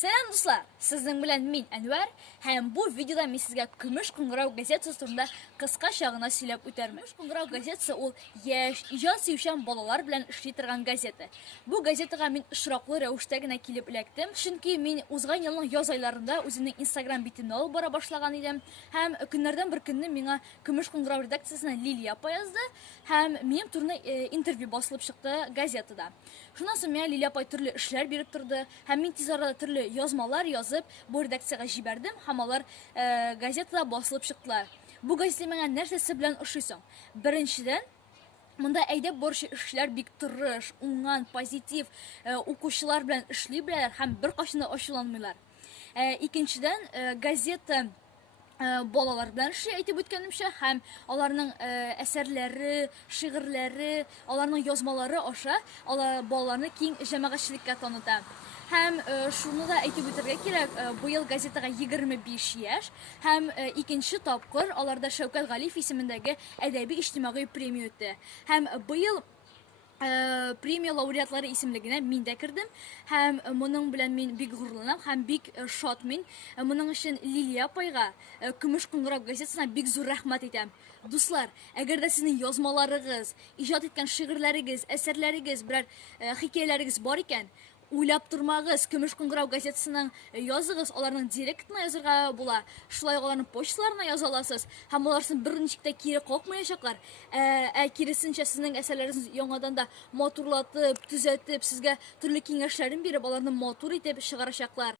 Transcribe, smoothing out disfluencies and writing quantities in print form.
Selam dostlar, sizin bilen min Enver, hem bu videoda men sizge Kümüş Kungurau gazetesi turunda kıskaça gına söylep ötermen. Kümüş Kungurau gazetesi ol yaş, ijat sevişen balalar bilen işli turgan gazete. Bu gazetega men ışraqlı rəvişdə gına kilip iləkdim. Çünki men uzgan yılın yaz aylarında özümün Instagram bitimini alıp bara başlagan idim. Hem günlerden bir günni mena Kümüş Kungurau redaksiyasına Liliya apa yazdı. Hem benim turuna intervyu basılıp çıktı gazetede. Şundan sonra mena Liliya apa türlü işler berip turdu. Hem men tez arada türlü yazmalar yazıp bu redaksiyaga jiberdim. Hamalar gazetede basılıp çıktılar. Bu gazete mena нәрсәсе белән ошыйсың? Беренчедән, монда әйдәп баручы эшләр бик тырыш, уңган, позитив, укучылар белән эшли беләләр һәм беркайчан да ачуланмыйлар. Икенчедән, газета балалар белән эшли, әйтеп үткәнемчә, һәм аларның әсәрләре, шигырьләре, аларның язмалары аша балаларны киң җәмәгатьчелеккә таныта. Hem şunu da әйтеп үтәргә кирәк, быел газетага 25 яшь, һәм икенче тапкыр аларда Шәүкәт Галиев исемендәге әдәби-иҗтимагый премия үтте. Һәм быел премия лауреатлары исемлегенә мин дә кердем. Һәм моның белән мин бик гурланам һәм бик шатмын. Моның өчен Лилия апайга, Кümüş Kungurau газетасына бик зур рәхмәт итәм. Дуслар, әгәр дә сезнең язмаларыгыз, иҗат иткән шигырьләрегез, әсәрләрегез, берәр хикәяләрегез бар икән, уйлап тормагыз, Кümüş Kungurau газетасының языгыз, аларның директына язырга була. Шулай аларның почталарына яза аласыз. Һәм аларсын берничек тә кире какмаячаклар. Киресенчә сезнең әсәрләрегез яңадан да матурлатып, төзәтеп, сезгә төрле киңәшләрен биреп, аларны матур итеп чыгарачаклар.